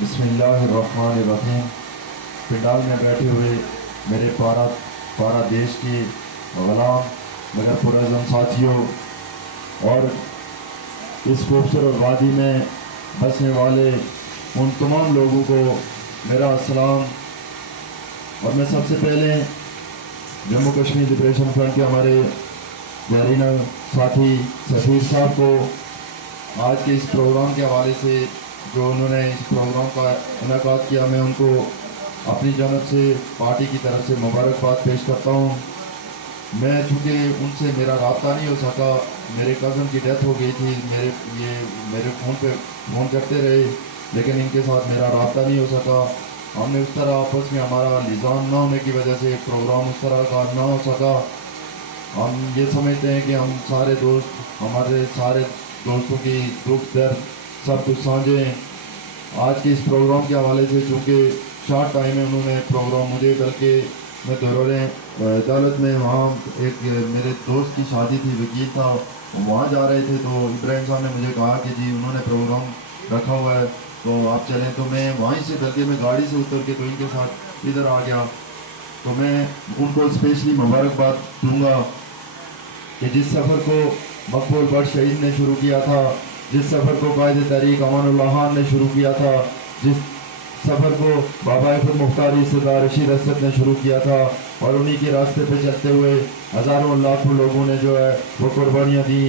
बिस्मिल्लाहिर्रहमानिर्रहीम। पंडाल में बैठे हुए मेरे पारा पारा देश के ग़ुलाम मगर पुरअज़म साथियों और इस खूबसूरत वादी में बसने वाले उन तमाम लोगों को मेरा अस्सलाम। और मैं सबसे पहले जम्मू कश्मीर लिबरेशन फ्रंट के हमारे जहरीना साथी सफ़ीर साहब को आज के इस प्रोग्राम के हवाले से जो उन्होंने इस प्रोग्राम का इनेकाद किया, मैं उनको अपनी जानब से पार्टी की तरफ से मुबारकबाद पेश करता हूँ। मैं चूँकि उनसे मेरा रब्ता नहीं हो सका, मेरे कज़न की डेथ हो गई थी, मेरे फ़ोन पे फ़ोन करते रहे लेकिन इनके साथ मेरा रब्ता नहीं हो सका। हमने उस तरह आपस में हमारा निज़ाम ना होने की वजह से प्रोग्राम उस तरह का ना हो सका। हम ये समझते हैं कि हम सारे दोस्त हमारे सारे दोस्तों की दुख दर्द सब कुछ साझे हैं। आज के इस प्रोग्राम के हवाले से चूँकि शॉर्ट टाइम में उन्होंने प्रोग्राम मुझे करके मैं दौरे अदालत में वहाँ एक मेरे दोस्त की शादी थी, वकील था, वहाँ जा रहे थे तो इब्राहिम साहब ने मुझे कहा कि जी उन्होंने प्रोग्राम रखा हुआ है तो आप चलें। तो मैं वहीं से बल्कि मैं गाड़ी से उतर के तो इनके साथ इधर आ गया। तो मैं उनको स्पेशली मुबारकबाद दूँगा कि जिस सफ़र को मकबूल बख्श शहीद ने शुरू किया था, जिस सफ़र को कायद तहरीक अमानुल्लाह खान ने शुरू किया था, जिस सफ़र को बाबा मुख्तार सरदार रशीद असद ने शुरू किया था और उन्हीं के रास्ते पे चलते हुए हज़ारों लाखों लोगों ने जो है वो कुर्बानियाँ दी।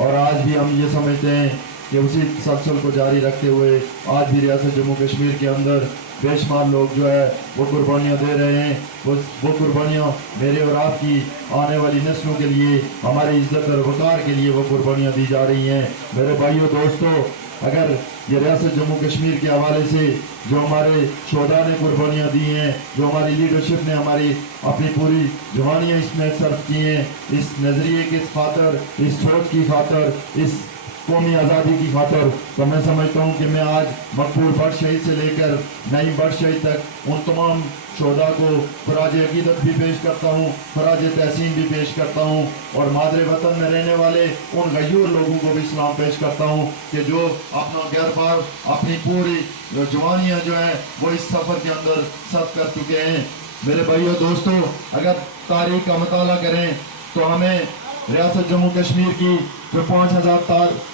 और आज भी हम ये समझते हैं कि उसी तसलसल को जारी रखते हुए आज भी रियासत जम्मू कश्मीर के अंदर बेशुमार लोग जो है वो कुर्बानियाँ दे रहे हैं। वो कुर्बानियाँ मेरे और आपकी आने वाली नस्लों के लिए, हमारी इज्जत और वक़ार के लिए वो कुर्बानियाँ दी जा रही हैं। मेरे भाइयों दोस्तों, अगर ये रियासत जम्मू कश्मीर के हवाले से जो हमारे शोधा ने कुर्बानियाँ दी हैं, जो हमारी लीडरशिप ने हमारी अपनी पूरी जवानियाँ इसमें सर्व की हैं, इस नज़रिए की खातर, इस सोच की खातर, इस कौमी आज़ादी की खातर, तो मैं समझता हूँ कि मैं आज मकबूल बख्श शहीद से लेकर नईम बख्श शहीद तक उन तमाम शोधा को ख़राज अक़ीदत भी पेश करता हूँ, ख़राज तहसीन भी पेश करता हूँ और मादरे वतन में रहने वाले उन गयूर लोगों को भी सलाम पेश करता हूँ कि जो अपना गैर बार अपनी पूरी जवानियाँ जो हैं वो इस सफ़र के अंदर सर्व कर चुके हैं। मेरे भाइयों दोस्तों, अगर तारीख़ का मुताला करें तो हमें रियासत जम्मू कश्मीर की जो 5000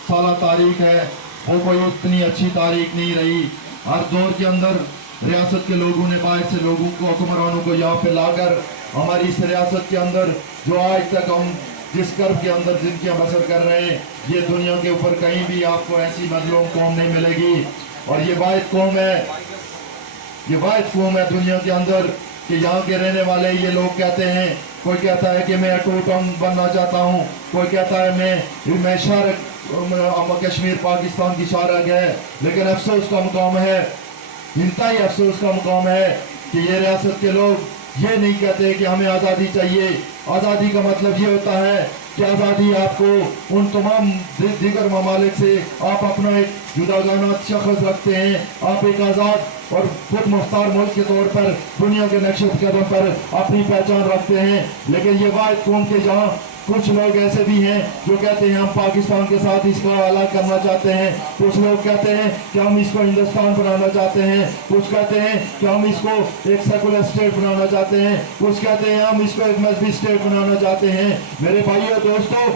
साल तारीख है वो कोई इतनी अच्छी तारीख नहीं रही। हर दौर के अंदर रियासत के लोगों ने बाहर से लोगों को, हुक्मरानों को यहाँ पे लाकर हमारी इस रियासत के अंदर जो आज तक हम जिस कर्ब के अंदर जिंदगी बसर कर रहे हैं, ये दुनिया के ऊपर कहीं भी आपको ऐसी मजलूम कौम नहीं मिलेगी। और ये वाहिद कौम है, ये वाहिद कौम है दुनिया के अंदर कि यहाँ के रहने वाले ये लोग कहते हैं, कोई कहता है कि मैं टू टाउन बनना चाहता हूँ, कोई कहता है मैं शारक कश्मीर पाकिस्तान की शारक है। लेकिन अफसोस का मुकाम है, इंतहाई अफसोस का मुकाम है कि ये रियासत के लोग ये नहीं कहते कि हमें आज़ादी चाहिए। आज़ादी का मतलब ये होता है कि आज़ादी आपको उन तमाम दीगर ममालिक से आप अपना एक जुदागाना शख्स रखते हैं, आप एक आज़ाद और खुद मुख्तार मुल्क के तौर पर दुनिया के नक्शे कदम पर अपनी पहचान रखते हैं। लेकिन ये वाहिद कौम के जहाँ कुछ लोग ऐसे भी हैं जो कहते हैं हम पाकिस्तान के साथ इसका अलग करना चाहते हैं, कुछ लोग कहते हैं कि हम इसको हिंदुस्तान बनाना चाहते हैं, कुछ कहते हैं कि हम इसको एक सेकुलर स्टेट बनाना चाहते हैं, कुछ कहते हैं हम इसको एक मजहबी स्टेट बनाना चाहते हैं। मेरे भाइयों दोस्तों,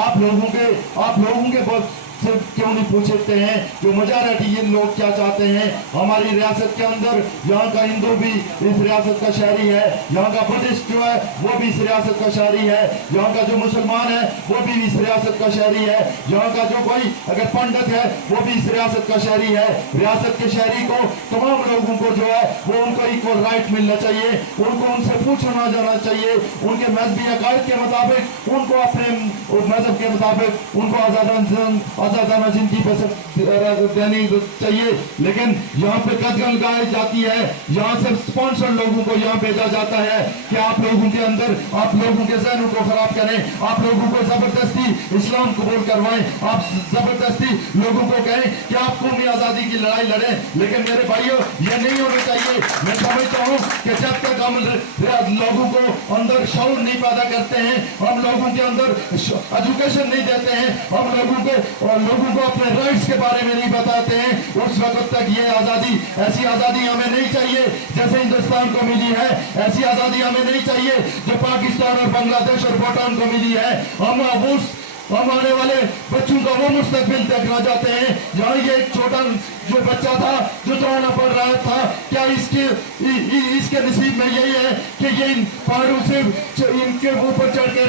आप लोगों के बहुत सिर्फ क्यों नहीं पूछते हैं जो मेजॉरिटी ये लोग क्या चाहते हैं। हमारी रियासत के अंदर यहाँ का हिंदू भी इस रियासत का शहरी है, यहाँ का बुद्धिस्ट जो है वो भी इस रियासत का शहरी है, यहाँ का जो मुसलमान है वो भी इस रियासत का शहरी है, यहाँ का जो कोई अगर पंडित है वो भी इस रियासत का शहरी है। रियासत के शहरी को तमाम लोगों को जो है वो उनको इक्वल राइट मिलना चाहिए, उनको उनसे पूछना जाना चाहिए, उनके मजहबी अकायद के मुताबिक उनको अपने मजहब के मुताबिक उनको आजादाना जिंदगी देनी चाहिए। लेकिन यहाँ पे कदम लगाई जाती है, यहाँ से स्पॉन्सर लोगों को यहाँ भेजा जाता है कि आप लोगों के अंदर, आप लोगों के जहनों को खराब करें, आप लोगों को जबरदस्ती इस्लाम कबूल करवाएं, आप जबरदस्ती लोगों को कहें कि आप कौमी आजादी की लड़ाई लड़ें। लेकिन मेरे भाइयों, ये नहीं होना चाहिए। मैं समझता हूँ कि जब तक हम लोगों को अंदर शऊर नहीं पैदा करते हैं, हम लोगों के अंदर एजुकेशन नहीं देते हैं, हम लोगों को लोगों को अपने राइट्स के बारे में नहीं बताते हैं, उस वक्त तक ये आज़ादी, ऐसी आज़ादी हमें नहीं चाहिए जैसे हिंदुस्तान को मिली है। ऐसी आज़ादी हमें नहीं चाहिए जो पाकिस्तान और बांग्लादेश और भूटान को मिली है। हम आने वाले बच्चों का वो मुस्तकबिल देखना चाहते हैं जहाँ ये एक छोटा जो बच्चा था जो दौड़ना पड़ रहा था, क्या इसके नसीब में यही है कि ये इन पहाड़ों से इनके ऊपर चढ़कर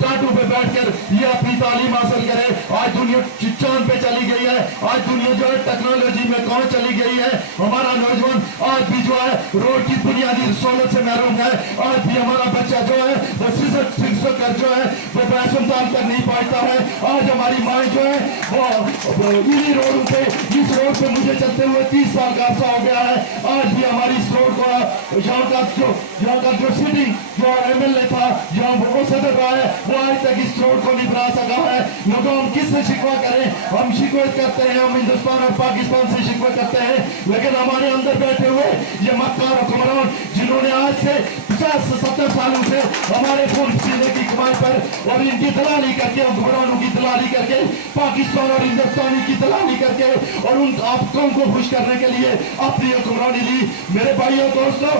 टाटू पे बैठकर ये अपनी तालीम हासिल करे। आज दुनिया चांद पे चली गई है, आज दुनिया जो है टेक्नोलॉजी में कौन चली गई है। हमारा नौजवान आज भी जो है रोड की बुनियादी सहूलत से महरूम है। आज भी हमारा बच्चा जो है वो शिक्षक कर जो है वो पैसमदान तक नहीं पहुंचता है। आज हमारी माँ जो है वो इन्हीं रोडों पे, इस रोड पे मुझे चलते हुए 30 साल का अर्सा हो गया है। आज भी हमारी इस रोड को यहाँ का जो सिटिंग जो MLA था, जहाँ वो सदर रहा है, वो आज तक इस रोड को नहीं बना सका है। लोगों हम किससे शिकवा करें? हम शिकायत करते हैं, हम हिंदुस्तान और पाकिस्तान से शिकवा करते हैं, लेकिन हमारे अंदर बैठे हुए ये मक्कार हुक्मरान जिन्होंने आज से 50-70 सालों से हमारे खून पसीने की कमाई पर और इनकी दलाली करके, हुक्मरानों की दलाली करके, पाकिस्तान और हिंदुस्तानी की दलाली करके और उन आपकों को खुश करने के लिए अपनी हुक्मरानी ली। मेरे भाइयों दोस्तों,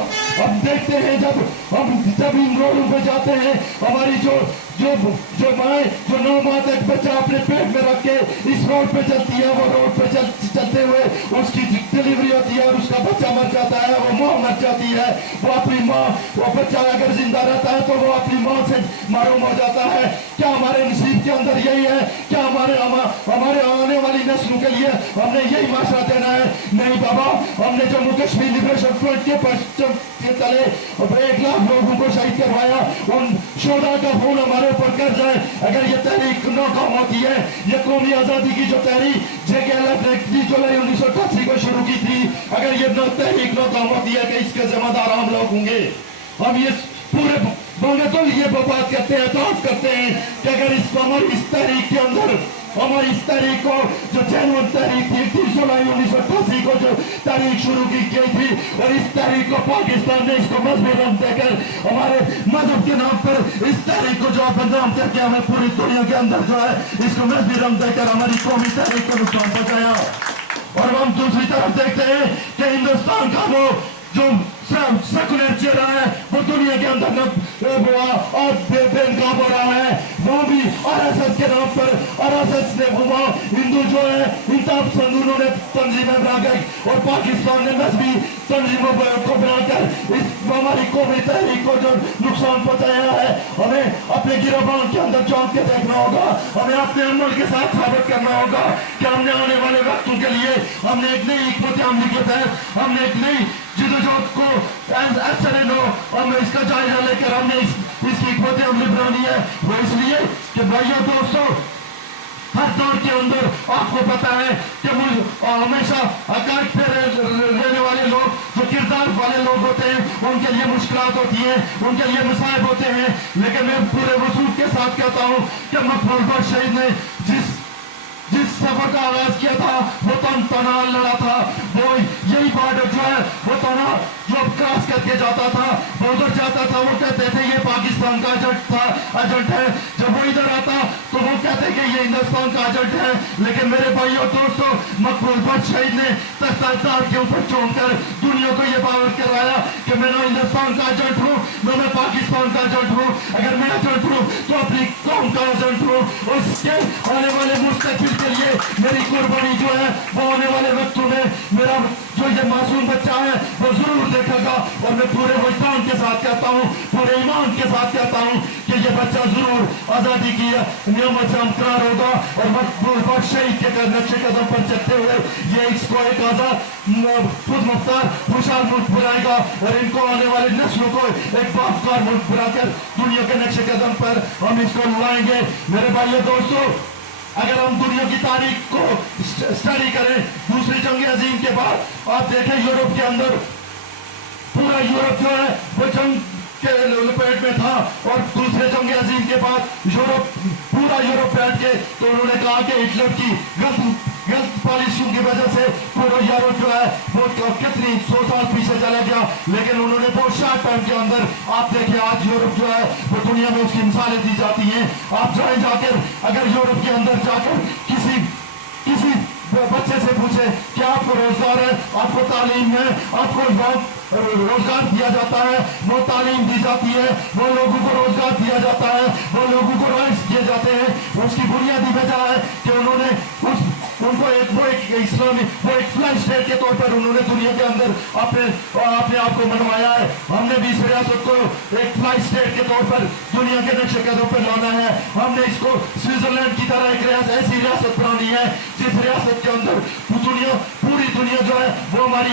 अब देखते हैं जब इन रोडों पे जाते हैं, हमारी जो माए जो 9 माह तक बच्चा अपने पेट में रख के इस रोड पे चलती है, वो रोड पे चलते हुए उसकी डिलीवरी होती है और उसका बच्चा मर जाता है, वो माँ मर जाती है। वो अपनी माँ, वो बच्चा अगर जिंदा रहता है तो वो अपनी माँ से मारूम हो जाता है। क्या हमारे नसीब के अंदर यही है? क्या हमारे आने वाली नस्लों के लिए हमने यही माशरा देना है? नहीं बाबा, हमने जम्मू कश्मीर लिबरेशन फ्रंट के पश्चिम के तले 1 लाख लोगों को शहीद करवाया, उन शोधा का खून हमारे ऊपर कर जाए। अगर ये तहरीक नाकाम होती है, ये कौमी आजादी की जो तहरीक JKLF ने 30 जुलाई 1988 को शुरू की थी, अगर ये तहरीक नाकाम होती है कि इसके जिम्मेदार हम लोग होंगे। हम ये पूरे बांग्लादेश ये बात करते हैं, एतराफ करते हैं कि अगर इस तहरीक के अंदर हमारी इस तहरीक को जो जेनुइन तहरीक थी 30 जुलाई 1988 को जो तहरीक शुरू की गई थी, और इस तहरीक को पाकिस्तान ने इसको मजहबी रंग देकर हमारे मजहब के नाम पर इस तहरीक को जो बदनाम करके हमें पूरी दुनिया के अंदर जो है इसको मजहबी रंग देकर हमारी कौमी तहरीक को नुकसान पहुंचाया। और हम दूसरी तरफ देखते हैं कि हिंदुस्तान का वो जो सेकुलर चेहरा है वो दुनिया के अंदर बेनकाब हो रहा है। वो भी RSS के नाम पर RSS ने वो हिंदू जो है इंताब संदूनों ने तंजीमें बनाकर और पाकिस्तान ने मजहबी तंजीमों को बनाकर इस हमारी कौमी तहरीक को जो नुकसान पहुंचाया है, हमें अपने गिरबान के अंदर झांक के देखना होगा। हमें अपने अमल के साथ साबित करना होगा कि हमने आने वाले वक्तों के लिए हमने एक नई हिकमत अमली के तहत हमने एक नई जिदोजहद को हम इसका जायजा लेकर हमने इसकी हिकमत अमली बनानी है। वो इसलिए कि भाइयों दोस्तों, हर दौर के अंदर आपको पता है कि हमेशा हक़ाइक़ पे रहने वाले लोग जो किरदार वाले लोग होते हैं उनके लिए मुश्किलात होती हैं, उनके लिए मसाइब होते हैं। लेकिन मैं पूरे वसूल के साथ कहता हूँ कि मकबूल बख्श शहीद ने जिस सफर का आगाज किया था वो तना लड़ा था। वो यही बॉर्डर जो है वो तना जो क्रॉस करके जाता था, वो उधर जाता था, वो कहते थे ये पाकिस्तान का एजेंट है। जब वो इधर आता तो वो कहते कि ये हिंदुस्तान का एजेंट है। लेकिन मेरे भाइयों दोस्तों, मकबूल बख्श शहीद ने तख्ता के ऊपर चढ़कर दुनिया को ये बावर कराया कि मैं ना हिंदुस्तान का एजेंट हूँ ना मैं पाकिस्तान का एजेंट हूँ। अगर मैं एजेंट हूँ तो अपनी कौम का एजेंट हूँ। उसके आने वाले मुस्तकबिल के लिए मेरी कुर्बानी जो है वो आने वाले वक्तों में मेरा जो ये मासूम बच्चा है वो जरूर देखेगा। और मैं पूरे वजदान के साथ कहता हूँ, पूरे ईमान के साथ कहता हूँ कि ये बच्चा जरूर आज़ादी की नियमत से हमकार होगा और मकबूल बख्श शहीद के नक्शे कदम पर चलते हुए ये इसको एक आज़ाद खुद मुख्तार खुशहाल मुल्क बनाएगा और इनको आने वाली नस्लों को एक बावकार मुल्क बनाकर दुनिया के नक्शे कदम पर हम इसको लाएंगे। मेरे भाइयों दोस्तों, अगर हम दुनिया की तारीख को स्टडी करें, दूसरी जंग अजीम के बाद आप देखें यूरोप के अंदर पूरा यूरोप जो है वो जंग के लपेट में था। और दूसरे जंग अजीम के बाद पूरा यूरोप बैठ के तो उन्होंने कहा कि हिटलर की गलत पॉलिसियों की वजह से पूरा यूरोप जो है वो कितनी 100 साल पीछे चला गया, लेकिन उन्होंने बहुत शॉर्ट टाइम के अंदर आप देखिए आज यूरोप जो है वो दुनिया में उसकी मिसालें दी जाती हैं। आप जाए जाकर अगर यूरोप के अंदर जाकर किसी किसी बच्चे से पूछे कि आपको रोजगार है, आपको तालीम है, आपको रोजगार दिया जाता है, वो तालीम दी जाती है, वो लोगों को रोजगार दिया जाता है, वो लोगों को राइट्स दिए जाते हैं, उसकी बुनियादी वजह है कि उन्होंने उनको एक इस्लामी वो एक फ्लाई स्टेट के तौर पर उन्होंने दुनिया के अंदर अपने आप को मनवाया है। हमने भी इस रियासत को एक फ्लाई स्टेट के तौर पर दुनिया के नक्शे कदम पर लाना है। हमने इसको स्विट्जरलैंड की तरह एक ऐसी रियासत बनानी है जिस रियासत के अंदर पूरी दुनिया जो है वो हमारी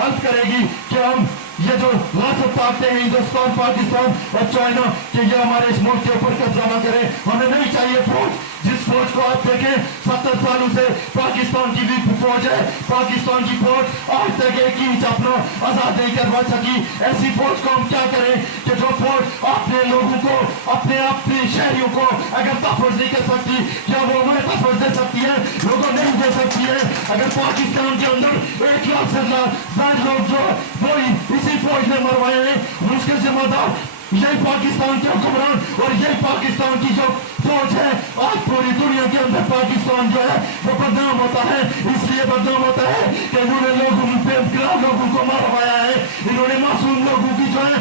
हेल्प करेगी कि हम ये जो रियासत ताकते हैं हिंदुस्तान, पाकिस्तान और चाइना कि ये हमारे इस मुल्क के ऊपर कब्जा न करे। हमें नहीं चाहिए फौज जिस फौज को आप देखें 70 सालों से पाकिस्तान की भी फौज है, पाकिस्तान की फौज आज तक एक इंच अपना आजाद नहीं करवा सकी। ऐसी फौज को हम क्या करें कि जो फौज अपने लोगों को अपने शहरियों को अगर तहफ़्फ़ुज़ नहीं कर सकती, क्या वो हमें तहफ़्फ़ुज़ दे सकती है? लोगों नहीं दे सकती है। अगर पाकिस्तान के अंदर 1 लाख से ज्यादा लोग जो वही इसी फौज ने मरवाए हैं, उसके जिम्मेदार यही पाकिस्तान के हुक्मरान और यही पाकिस्तान की जो फौज है। आज पूरी दुनिया के अंदर पाकिस्तान जो है वो बदनाम होता है, इसलिए बदनाम होता है कि इन्होंने लोगों को मरवाया है, इन्होंने मासूम लोगों की जो है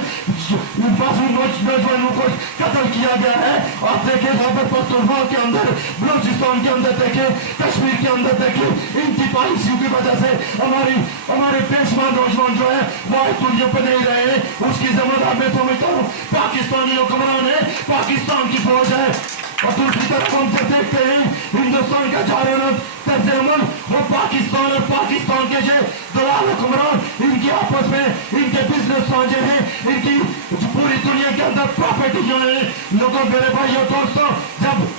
मासूम नौजवानों को कत्ल किया गया है। आप देखें खैबर पख्तूनख्वा के अंदर, बलूचिस्तान के अंदर देखें, कश्मीर के अंदर देखें, इनकी पॉलिसियों की वजह से हमारे पेशवा नौजवान जो है वो आज दुनिया पर नहीं रहे। उसकी जिम्मेदार मैं समझता हूँ पाकिस्तानी हुक्मरान है, पाकिस्तान की फौज है। और दूसरी तरफ हम जब देखते हैं हिंदुस्तान का जारनत तर्ज अमल वो पाकिस्तान और पाकिस्तान के जो दलाल हुक्मरान इनकी आपस में इनके बिजनेस साझे हैं, इनकी पूरी दुनिया के अंदर प्रॉपर्टी जो है। लोगों मेरे भाइयों दोस्तों, जब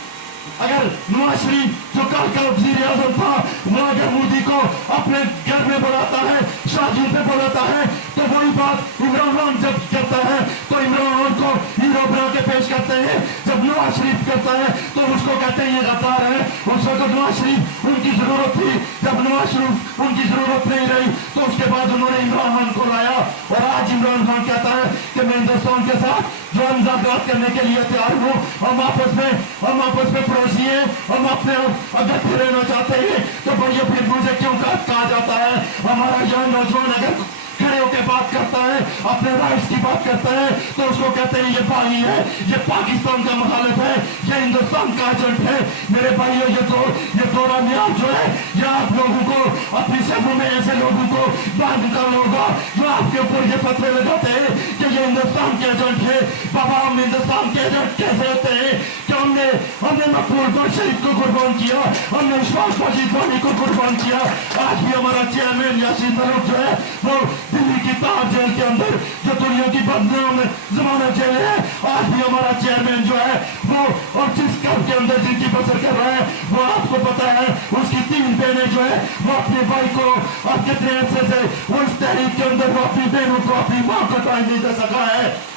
अगर नवाज शरीफ जो कल का वज़ीर आज़म था वो अगर मोदी को अपने घर में बुलाता है, शादियों पे बुलाता है, तो वही बात इमरान खान जब करता है तो इमरान खान को हीरो बना के पेश करते हैं। जब नवाज शरीफ करता है तो उसको कहते हैं ये गद्दार है। उस वक्त नवाज शरीफ उनकी जरूरत थी, जब नवाज शरीफ उनकी जरूरत नहीं रही तो उसके बाद उन्होंने इमरान खान को लाया। और आज इमरान खान कहता है कि मैं हिंदुस्तान के साथ जो मुज़ाकरात करने के लिए तैयार हूँ, हम आपस में पड़ोसी हैं, हम अपने अगर रहना चाहते हैं तो भैया फिर मुझे क्यों कहा जाता है? हमारा यह नौजवान अगर खड़े होकर बात करता है, अपने राइट्स की बात करता है, तो उसको कहते हैं ये बागी है, ये पाकिस्तान का मुखालिफ है, ये हिंदुस्तान का एजेंट है। मेरे भाइयों ये दौरा मियाद जो है ये आप लोगों को अपनी शहरों में ऐसे लोगों को बांध कर होगा जो आपके ऊपर ये फतवे लगाते हैं कि ये हिंदुस्तान के एजेंट है। बाबा हम हिंदुस्तान के एजेंट कैसे होते हैं कि हमने मकबूल शरीफ को कुर्बान किया, हमने विश्वास वानी को कुर्बान किया। आज भी हमारा चेयरमैन यासीन मलिक जो है वो दिल्ली की तार जेल के अंदर जो दुनिया की बदनाम जमानत जेल है, आज भी हमारा चेयरमैन जो है वो और जिस घर के अंदर जिनकी बसर कर रहा है वो आपको पता है उसकी 3 बहनें जो है वो अपने भाई को और कितने अरसे से उस तहरीक के अंदर वो अपनी बहनों को अपनी माँ को टाइम नहीं दे सका है।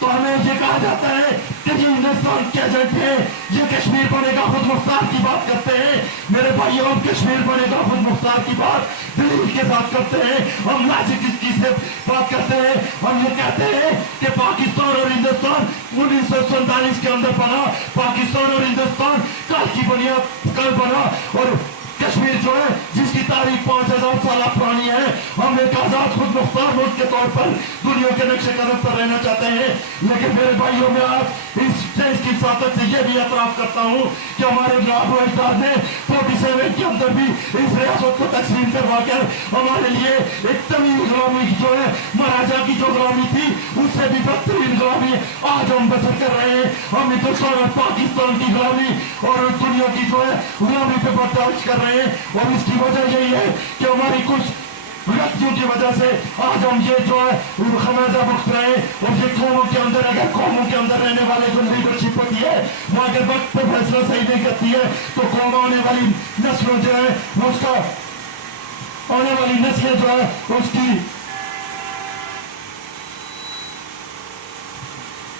तो हमें ये कहा जाता है कि ये हिंदुस्तान के एजेंट है, ये कश्मीर बनेगा खुद मुख्तार की बात करते हैं। मेरे भाइयों हम कश्मीर बनेगा खुद मुख्तार की बात दिल्ली के साथ करते हैं, हम लॉजिक की से बात करते हैं। हम ये कहते हैं कि पाकिस्तान और हिंदुस्तान 1947 के अंदर बना, पाकिस्तान और हिंदुस्तान कल की बुनियाद कल बना। और कश्मीर जो है जिसकी तारीख 5000 साल पुरानी है, हम एक आजाद खुद मुख्तार मुल्क के तौर पर दुनिया के नक्शे कदम पर रहना चाहते हैं। लेकिन मेरे भाइयों में आज इस देश की साकत से यह भी एतराफ करता हूँ कि हमारे आबू अजदाद ने 47 के अंदर भी इस रियासत को तस्लीम करवा कर हमारे लिए एक तवील गुलामी जो है महाराजा की जो गुलामी थी उससे भी बदतरीन गुलामी आज हम बसर कर रहे हैं। हम हिंदुस्तान और पाकिस्तान की गुलामी और दुनिया की जो है गुलामी पे बर्दाश्त कर रहे हैं। और इसकी वजह यही है कि हमारी कुछ व्यक्तियों की वजह से आज हम ये जो है खमियाजा भुगत रहे हैं। और ये कौमों के अंदर अगर कौमों के अंदर रहने वाले जो लीडरशिप होती है वो अगर वक्त पर फैसला सही नहीं करती है तो कौम आने वाली नस्लों जो है उसका आने वाली नस्लें जो है उसकी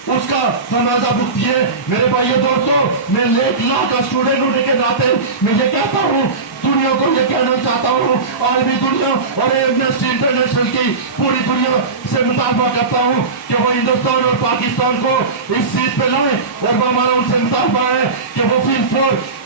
उसका समाजा भुगतिए। मेरे भाइयों दोस्तों, मैं 1 लाख का स्टूडेंट होने के नाते मैं ये कहता हूँ, दुनिया को ये कहना चाहता हूँ, आलमी दुनिया और एमनेस्टी इंटरनेशनल की पूरी दुनिया से मुतालबा करता हूँ कि वो हिंदुस्तान और पाकिस्तान को इस सीट पे लाए। और वो हमारा उनसे मुतालबा है कि वो फिर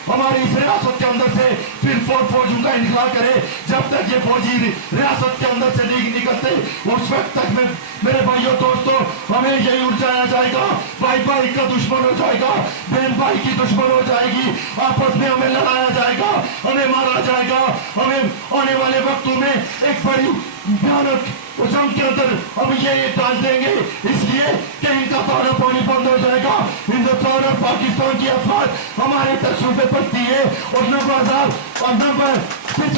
हमारी इस रियासत के अंदर से फिर फौजों का इंतजार करे। जब तक ये फौजी रियासत के अंदर से नहीं निकलते, उस वक्त तक में मेरे भाइयों दोस्तों हमें यही उलझाया जाएगा, भाई भाई का दुश्मन हो जाएगा, बहन भाई की दुश्मन हो जाएगी, आपस में हमें लड़ाया जाएगा, हमें मारा जाएगा। हमें आने वाले वक्तों में एक बड़ी भयानक जंग के अंदर हम ये डाल देंगे, इसलिए कि इनका दाना पानी बंद हो जाएगा। हिंदुस्तान और पाकिस्तान की अफवाद हमारे तर्जुबे पड़ती है और नंबर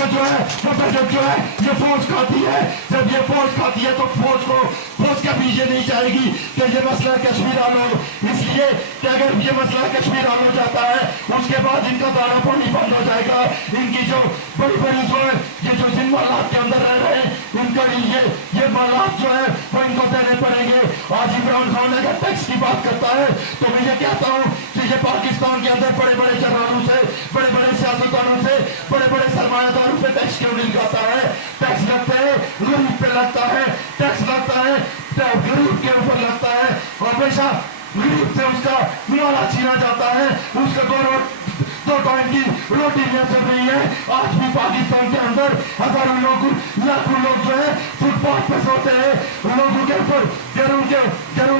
जो है बजट जो है ये फौज खाती है। जब ये फौज खाती है तो फौज के पीछे नहीं जाएगी कि ये मसला कश्मीर हल हो। इसलिए कि अगर ये मसला कश्मीर हल हो जाता है, उसके बाद इनका दाना पानी बंद हो जाएगा। इनकी जो बड़ी जो है ये जो जिन मालात के अंदर रह रहे हैं, इनका ये मालात जो है वो इनको देने पड़ेंगे। आज इमरान खान अगर टैक्स की बात करता है तो मैं ये कहता हूँ कि ये पाकिस्तान के अंदर बड़े बड़े जनरलों से, बड़े बड़े सियासतदानों से, बड़े बड़े सरमायादारों पे टैक्स क्यों नहीं लगाता है? टैक्स लगता है गरीब पे लगता है, टैक्स लगता है गरीब के ऊपर लगता है, और हमेशा गरीब से उसका मुआवजा छीना जाता है, उसका दो टाइम की रोटी नहीं चल रही है। आज भी पाकिस्तान के अंदर हजारों लोग, लाखों लोग जो है फुटपाथ पे सोते हैं, लोगों के ऊपर घरों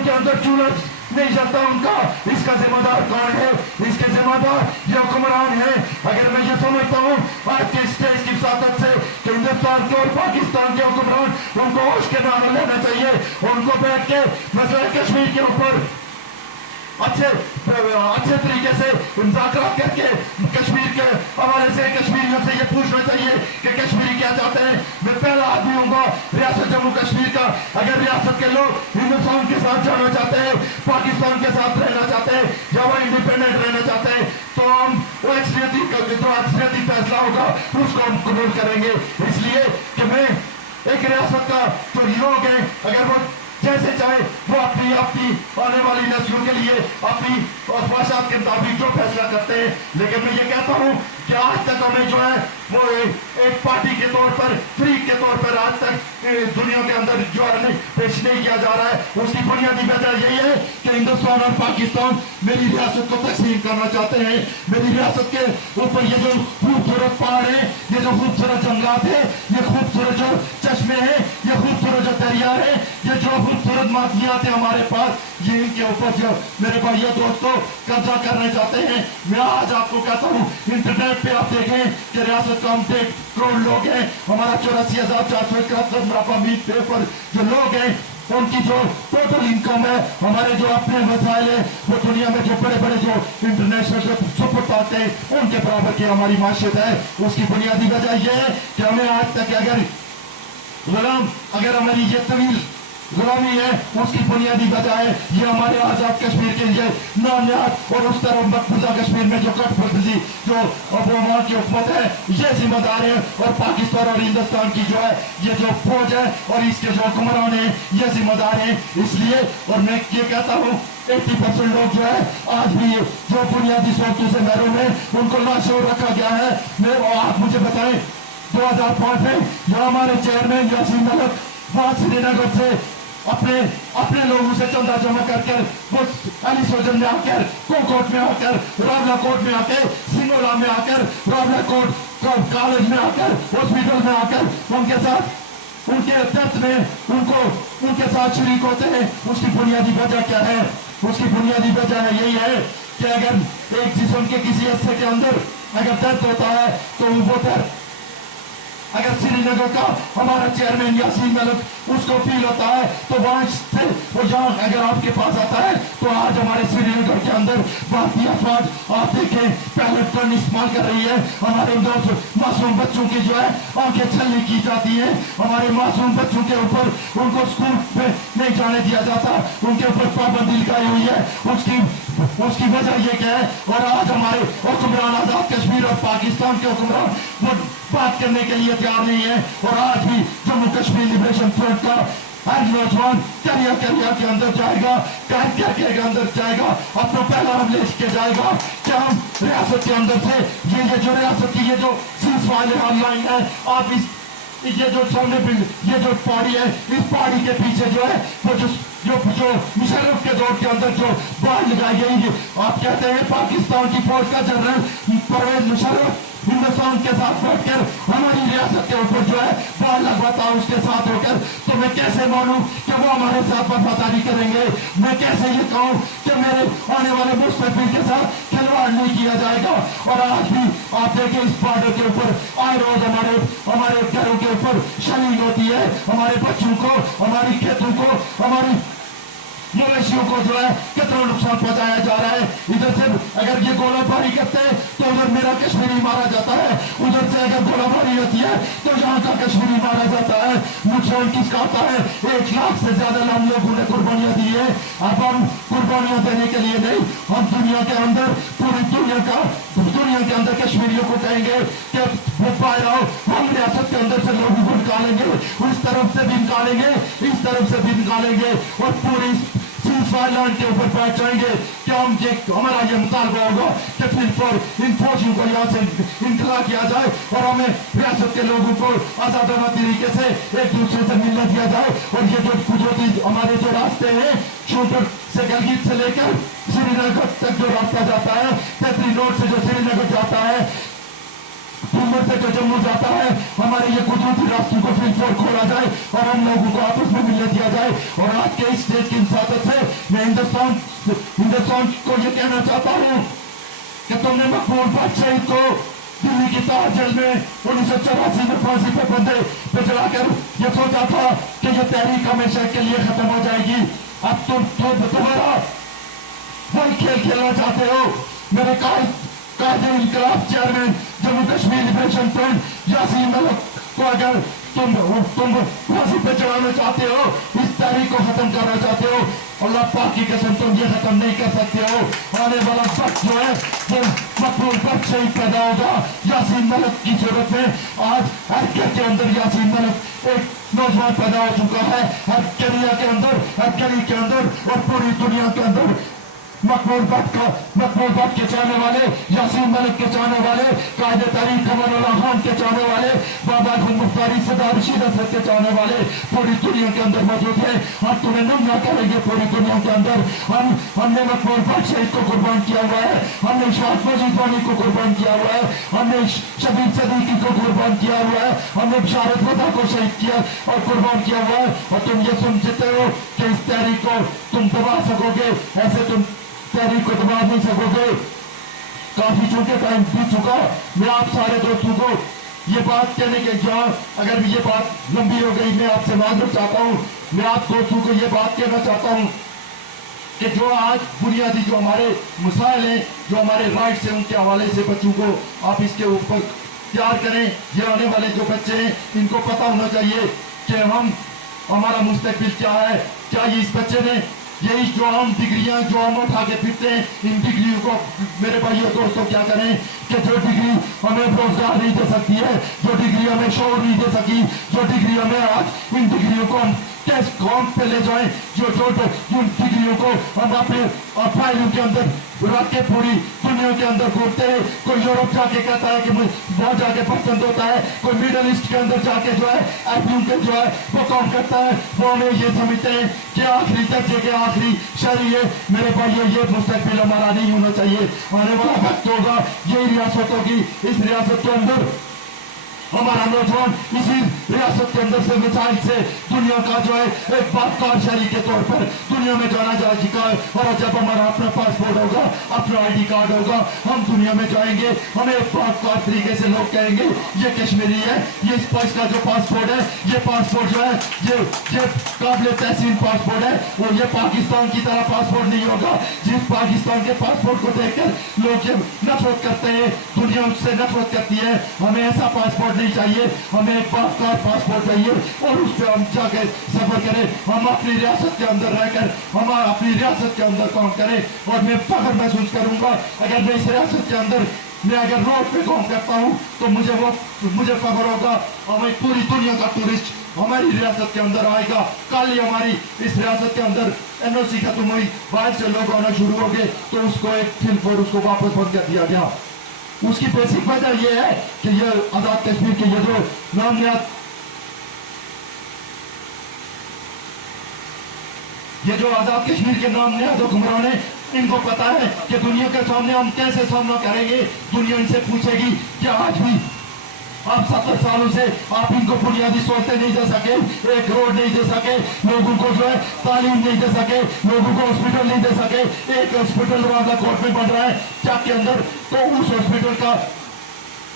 के अंदर चूल्हा नहीं चलता उनका। इसका जिम्मेदार कौन है? इसके जिम्मेदार ये हुक्मरान है। अगर मैं ये समझता हूँ आज के स्टेज की साकत से कि हिंदुस्तान के और पाकिस्तान के हुक्मरान उनको होश के नाम लेना चाहिए, उनको बैठ के मसला कश्मीर के ऊपर अच्छे तरीके से मुज़ाकरा करके कश्मीर के हवाले से कश्मीरियों से ये पूछना चाहिए कि कश्मीरी क्या चाहते हैं। मैं पहला आदमी हूँ रियासत जम्मू कश्मीर का। अगर रियासत के लोग हिंदुस्तान के साथ जाना चाहते हैं, पाकिस्तान के साथ रहना चाहते हैं, या वो इंडिपेंडेंट रहना चाहते हैं, तो हम वो अक्सरियती फैसला होगा उसको हम कबूल करेंगे। इसलिए कि मैं एक रियासत का जो लोग हैं, अगर वो जैसे चाहे वो अपनी आने वाली नस्लों के लिए अपनी ख्वाहिशात के मुताबिक जो फैसला करते हैं। लेकिन मैं ये कहता हूँ कि आज तक हमें जो है वो एक पार्टी के तौर पर, फ्रीक के तौर पर आज तक दुनिया के अंदर जो है पेश नहीं किया जा रहा है। उसकी बुनियादी वजह यही है कि हिंदुस्तान और पाकिस्तान मेरी रियासत को तकसीम करना चाहते हैं। मेरी रियासत के ऊपर ये जो खूबसूरत पहाड़ है, ये जो खूबसूरत जंगलात है, ये खूबसूरत जो चश्मे हैं, ये खूबसूरत जो दरिया है, ये जो खूबसूरत मादियात है हमारे पास, ये इनके ऊपर जो मेरे भाइयों दोस्तों कब्जा करना चाहते हैं। मैं आज आपको कहता हूँ इंटरनेट पे आप देखें कि रियासत का हम 1.5 करोड़ लोग हैं, हमारा 84,471 मुनाफा मीट पे पर जो लोग हैं उनकी जो टोटल इनकम है, हमारे जो अपने मसाइल है, वो दुनिया में जो बड़े बड़े जो इंटरनेशनल सुपर पाते हैं उनके बराबर की हमारी माशियत है। उसकी बुनियादी वजह यह है कि हमें आज तक अगर हमारी ये तवील गुलामी है, उसकी बुनियादी वजह है ये हमारे आजाद कश्मीर के लिए नानियात और उस तरफ मकबूजा कश्मीर में जो कठपुतली जो वहाँ की हुकूमत है ये जिम्मेदार है, और पाकिस्तान और हिंदुस्तान की जो है ये जो फौज है और इसके जो हुक्मरान है ये जिम्मेदार है। इसलिए और मैं ये कहता हूँ 80% लोग जो है आज भी जो बुनियादी सोचों से महरूम है उनको लाशोर रखा गया है। मैं आप मुझे बताएं 2005 में जो हमारे चेयरमैन यासीन मलिक वहां श्रीनगर से अपने लोगों से चंदा जमा कर वो अली सोजन में आकर, कोट में आकर, रावला कोट में आकर, सिंगोला में आकर, रावला कोट कॉलेज में आकर, हॉस्पिटल में आकर उनके साथ उनके दर्द में उनके साथ शरीक होते हैं। उसकी बुनियादी वजह क्या है? उसकी बुनियादी वजह है यही है कि अगर एक जिस्म के किसी हिस्से के अंदर अगर दर्द होता है तो वो दर्द अगर श्रीनगर का हमारा चेयरमैन यासीन मलिक उसको फील होता है तो वहां से वो यहाँ अगर आपके पास आता है तो आज हमारे श्रीनगर के अंदर भारतीय फौज आप देखें पहले टर्न इस्तेमाल कर रही है। हमारे मासूम बच्चों की जो है आंखें छलनी की जाती है, हमारे मासूम बच्चों के ऊपर उनको स्कूल में नहीं जाने दिया जाता, उनके ऊपर पाबंदी लगाई हुई है। उसकी वजह ये क्या है? और आज हमारे हुक्मरान आजाद कश्मीर और पाकिस्तान के हुक्मरान वो बात करने के लिए तैयार नहीं है। और आज भी जम्मू कश्मीर लिबरेशन फ्रंट का हर नौजवान करिया करिया के अंदर जाएगा, कर के अंदर जाएगा, अपना पहला हम लेके जाएगा कि हम रियासत के अंदर से ये जो रियासत की ये जो सीज़फायर ऑनलाइन है, आप ये जो सामने ये जो पहाड़ी है, इस पहाड़ी के पीछे जो है वो जो मुशर्रफ के दौर के अंदर जो बाढ़ लगाई गई, आप कहते हैं पाकिस्तान की फौज का जनरल परवेज मुशर्रफ हिंदुस्तान के साथ बैठकर हमारी रियासत के ऊपर जो है बाढ़ लगवाता उसके साथ होकर, तो मैं कैसे मानूं कि वो हमारे साथ वफादारी करेंगे? मैं कैसे ये कहूं कि मेरे आने वाले मुस्तकबिल के साथ खिलवाड़ नहीं किया जाएगा? और आज भी आप देखें इस बॉर्डर के ऊपर आए रोज हमारे घरों के ऊपर शलील होती है, हमारे बच्चों को, हमारी खेतों को, हमारी मवेशियों को जो है कितना नुकसान पहुंचाया जा रहा है। इधर से अगर ये गोलाबारी करते हैं तो उधर मेरा कश्मीरी मारा जाता है, उधर से अगर गोलाबारी होती है तो यहाँ का कश्मीरी मारा जाता है। नुकसान किसका होता है? 1 लाख से ज्यादा हम लोगों ने कुर्बानियां दी है। अब हम कुर्बानियां देने के लिए नहीं, हम दुनिया के अंदर, पूरी दुनिया के अंदर कश्मीरियों को कहेंगे कि वो पाए आओ, हम रियासत के अंदर से लोगों को निकालेंगे, उस तरफ से भी निकालेंगे, इस तरफ से भी निकालेंगे और पूरी सीज़फायर के ऊपर बैठ जाएंगे। क्या हम ये हमारा ये मुतालबा होगा कि फिर इन फौजियों को यहाँ से इनकला किया जाए और हमें रियासत के लोगों को आजादाना तरीके से एक दूसरे से मिलने दिया जाए। और ये जो हमारे जो रास्ते हैं, शूटर से गलगीत से लेकर श्रीनगर तक जो रास्ता जाता है, तेतरी रोड से जो श्रीनगर जाता है, उम्र से जो जम्मू जाता है, हमारे ये कुदरती रास्तों को फिर खोला जाए और हम लोगों को आपस में मिलने दिया जाए। और आज के इस स्टेज की इंसानियत से मैं हिंदुस्तान को ये कहना चाहता हूँ कि तुमने मकबूल बादशाही को दिल्ली की तार जेल में 1984 में फांसी पे बंदे पे चढ़ाकर ये सोचा था कि ये तहरीक हमेशा के लिए खत्म हो जाएगी। अब तुम दोबारा वही खेल खेलना चाहते हो। मेरे कायदे इनकलाब chairman Jammu Kashmir liberation front Yasin Malik को अगर तुम फांसी पे चढ़ाना चाहते हो, इस तहरीक को खत्म करना चाहते हो, अल्लाह पाक की कसम तुम ये खत्म नहीं कर सकते हो। आने वाला वक्त जो है वो मकबूल वक्त शहीद पैदा होगा यासीन मलिक की सूरत में। आज हरकत के अंदर यासीन मलिक एक नौजवान पैदा हो चुका है, हर करिया के अंदर, हर गली के अंदर और पूरी दुनिया के अंदर मकबूल भट्ट के चाहने वाले, यासीन मलिक के चाहने वाले, कायदे तहरीक कमरुल्लाह खान के चाहने वाले, बाबा मुख्तारी सरदार रशीद हसन के चाहने वाले पूरी दुनिया के अंदर मौजूद है। हम तुम्हें नमना करेंगे पूरी दुनिया के अंदर। हमने मकबूल भट्ट शहीद को कुर्बान किया हुआ है, हमने इशफाक मजीद वानी को कुर्बान किया हुआ है, हमने शबीर सदीकी को कुर्बान किया हुआ है, हमने बिशारत वफा को शहीद किया और कुर्बान किया हुआ है। और तुम ये समझते हो कि इस तहरीक को तुम दबा सकोगे? ऐसे तुम तहरीक को दबा नहीं सकोगे। काफी चूंकि टाइम बीत चुका, मैं आप सारे दोस्तों को ये बात कहने के जहाँ अगर ये बात लंबी हो गई, मैं आपसे माजूर चाहता हूँ, मैं आप दोस्तों को ये बात कहना चाहता हूँ कि जो आज बुनियादी जो हमारे मसाइल हैं, जो हमारे राइट्स हैं, उनके हवाले से बच्चों को आप इसके ऊपर तैयार करें। ये आने वाले जो बच्चे हैं इनको पता होना चाहिए कि हमारा मुस्तकबिल क्या है। क्या ये इस बच्चे ने यही जो हम डिग्रियां जो हम उठा के फिरते हैं, इन डिग्रियों को मेरे भाइयों दोस्तों क्या करें कि जो डिग्री हमें रोजगार नहीं दे सकती है, जो डिग्री हमें शोर नहीं दे सकी, जो डिग्री हमें आज, इन डिग्रियों को हम टेस्ट कौन पे ले जाएं, जो उन डिग्रियों को हम अपने फाइलों के अंदर रख के पूरी दुनिया के अंदर घूमते हैं। कोई यूरोप जाके कहता है कि बहुत जाके पसंद होता है, कोई मिडल ईस्ट के अंदर जाके जो है एफयू के जो है वो काम करता है। वो हमें ये समझते हैं कि आखिरी दर्जे के आखिरी शहरी है। मेरे भाई ये मुस्तकबिल हमारा नहीं होना चाहिए। आने वाला वक्त होगा यही रियासतों की, इस रियासत के अंदर हमारा नौजवान इसी रियासत के अंदर से मिसाइल से दुनिया का जो है एक बादकार शहरी के तौर पर दुनिया में जाना जा चुका है। और जब हमारा अपना पासपोर्ट होगा, अपना ID कार्ड होगा, हम दुनिया में जाएंगे, हमें एक बादकार तरीके से लोग कहेंगे ये कश्मीरी है। ये स्पाइस का जो पासपोर्ट है, ये पासपोर्ट जो है ये काबिल तहसीन पासपोर्ट है, और ये पाकिस्तान की तरह पासपोर्ट नहीं होगा जिस पाकिस्तान के पासपोर्ट को देखकर लोग ये नफरत करते हैं, दुनिया उससे नफरत करती है। हमें ऐसा पासपोर्ट नहीं चाहिए, हमें एक बादकार पासपोर्ट चाहिए और उस पर हम जाके सफर करें, हम अपनी रियासत के अंदर रहकर हम अपनी रियासत के अंदर काम करें। और मैं फख्र महसूस करूंगा अगर मैं इस रियासत के अंदर मैं अगर रोड पे काम करता हूँ तो मुझे फख्र होगा। और मैं पूरी दुनिया का टूरिस्ट हमारी रियासत के अंदर आएगा। कल ही हमारी इस रियासत के अंदर एनओसी खत्म हुई, बाहर से लोग आना शुरू हो गए, तो उसको एक फिल पर उसको वापस बंद कर दिया गया। उसकी बेसिक वजह यह है कि ये आजाद कश्मीर के ये जो नामनियाद आजाद कश्मीर के नामनियाद हुक्मरान है, इनको पता है कि दुनिया के सामने हम कैसे सामना करेंगे। दुनिया इनसे पूछेगी क्या आज भी आप 70 सालों से आप इनको बुनियादी सहूलतें नहीं दे सके, एक रोड नहीं दे सके, लोगों को जो है तालीम नहीं दे सके, लोगों को हॉस्पिटल नहीं दे सके। एक हॉस्पिटल कोर्ट में बन रहा है चक के अंदर, तो उस हॉस्पिटल का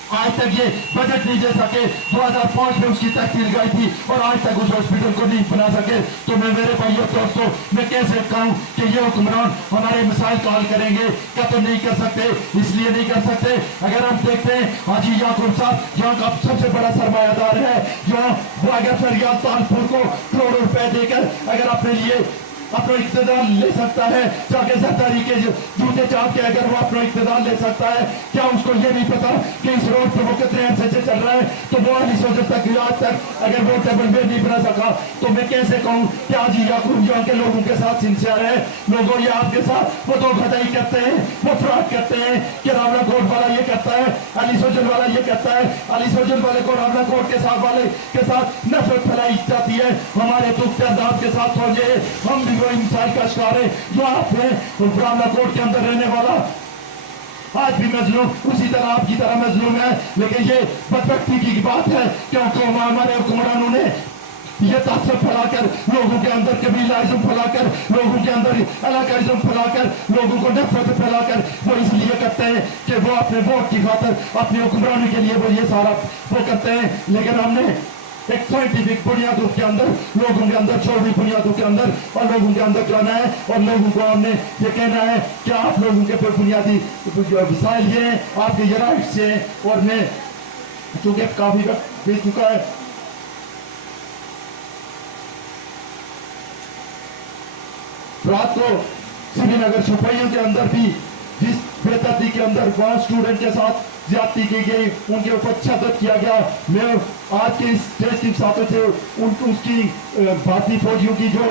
आज तक ये बजट नहीं दे सके। 2005 में उसकी तख्ती लगाई थी और आज तक उस हॉस्पिटल को नहीं बना सके। तो मैं मेरे भाइयों दोस्तों मैं कैसे कहूँ कि ये हुक्मरान हमारे मसाइल का हल करेंगे? कतई नहीं कर सकते। इसलिए नहीं कर सकते, अगर हम देखते हैं हाजी याकूब साहब यहाँ का सबसे बड़ा सरमायादार है, जो वो अगर फरियाद तालपुर को करोड़ों रुपए देकर अगर अपने लिए अपना इख्तिदार ले सकता है, चाहे सरदारी के जूते चाप के अगर वो अपना इख्तिदार ले सकता है, क्या उसको ये नहीं पता कि इस रोड पर वो कितने अरसे से चल रहा है? तो वो अली सोजर तक आज तक अगर वो टेबल पे नहीं बना सका, तो मैं कैसे कहूँ कि हाजी याकूब यहाँ के लोगों के साथ सिंसियर है? लोगों ये आपके साथ वो धोखाधड़ी करते हैं, वो फ्रॉड करते हैं कि रावला कोट वाला ये करता है, अली सोजर वाला ये करता है, अली सोजर वाले को रावला कोट के साथ वाले के साथ नफरत फैलाई जाती है। हमारे दुख दर्द के साथ पहुंचे, हम भी वो इंसान का शिकार है जो आप है रावला कोट के अंदर रहने वाला आज भी मजलूम उसी तरह आपकी तरह मजलूम है। लेकिन ये बदबख्ती की बात है क्योंकि हमारे हुक्मरानों ने ये ताकत फैलाकर लोगों के अंदर कबीलाइज्म फैलाकर, लोगों के अंदर इलाकाइज्म फैलाकर, लोगों को नफरत फैलाकर वो इसलिए करते हैं कि वो अपने वोट की खातर अपने हुक्मरानी के लिए वो ये सारा वो करते हैं। लेकिन हमने एक साइंटिफिक बुनियादों के अंदर, लोगों के अंदर छोटी बुनियादों के अंदर और लोगों के अंदर जाना है और लोगों को हमने ये कहना है कि आप लोगों के पर बुनियादी वसाइल ये हैं, आपके ये राइट्स हैं। और मैं चूंकि काफी वक्त बीत चुका है, रात को श्रीनगर शोपियां के अंदर भी जिस बेतरतीबी के अंदर वहां स्टूडेंट के साथ ज्यादती की गई, उनके ऊपर तशद्दुद किया गया, मैं आज के इस देश के साथों से उसकी भारतीय फौजियों की जो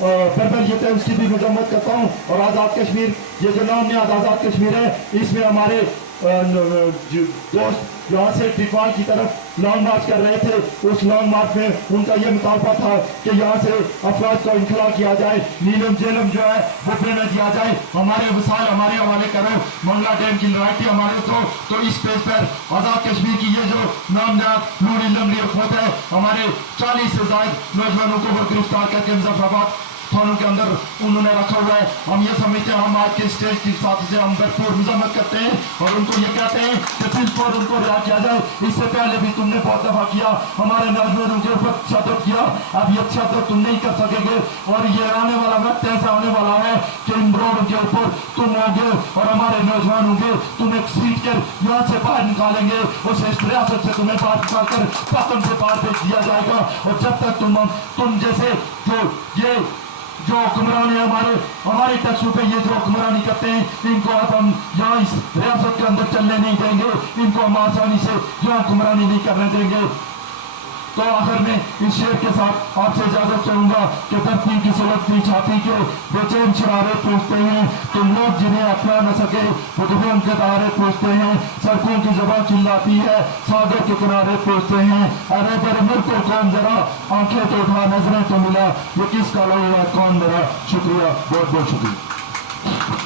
बर्बरियत है उसकी भी मजम्मत करता हूँ। और आज़ाद कश्मीर ये जो नाम आज़ाद कश्मीर है, इसमें हमारे दोस्त यहाँ से टिकवाल की तरफ लॉन्ग मार्च कर रहे थे। उस लॉन्ग मार्च में उनका यह मुतालबा था कि यहाँ से अफराज का इनखला किया जाए, नीलम जेलम जो है वो में दिया जाए, हमारे वसाइल हमारे हवाले करो, मंगला डैम की लड़ाई हमारे तो इस पेज पर आज़ाद कश्मीर की ये जो नामनाद नूरी लंगड़ी हुकूमत है, हमारे 40 से ज्यादा नौजवानों को वो गिरफ्तार करके मुजफ्फराबाद थानों के अंदर उन्होंने रखा हुआ है। हम ये समझते हैं, हम आज के स्टेज के साथ से हम भरपूर मजम्मत करते हैं और उनको ये कहते हैं कि फिर पर उनको रिहा किया जाए। इससे पहले भी तुमने बहुत दफा किया, हमारे नौजवानों के ऊपर तशद्दुद किया, अब ये तशद्दुद तुम नहीं कर सकेंगे। और ये आने वाला वक्त ऐसा आने वाला है कि इन रोडों के ऊपर तुम होंगे और हमारे नौजवान होंगे, तुम एक सीट कर यहाँ से बाहर निकालेंगे, उस रियासत से तुम्हें बाहर निकाल कर पाकिस्तान से बाहर भेज दिया जाएगा। और जब तक तुम जैसे जो हुक्मरान है हमारे टैक्सों पे ये जो हुक्मरानी करते हैं, इनको अब हम यहाँ इस रियासत के अंदर चलने नहीं देंगे, इनको हम आसानी से यहाँ हुक्मरानी नहीं करने देंगे। तो आखिर में इस शेर के साथ आपसे इजाजत चाहूंगा कि धरती की सुलगती छाती के बेचैन शरारे पूछते हैं, तुम लोग जिन्हें अपना न सके वो दुश्मन के तारे पूछते हैं, सड़कों की जबान चिल्लाती है, सागर के किनारे पूछते हैं, अरे बड़े मुल्क कौन जरा आंखें तो उठा नजरें तो मिला, ये किसका लगा कौन मेरा। शुक्रिया, बहुत बहुत शुक्रिया।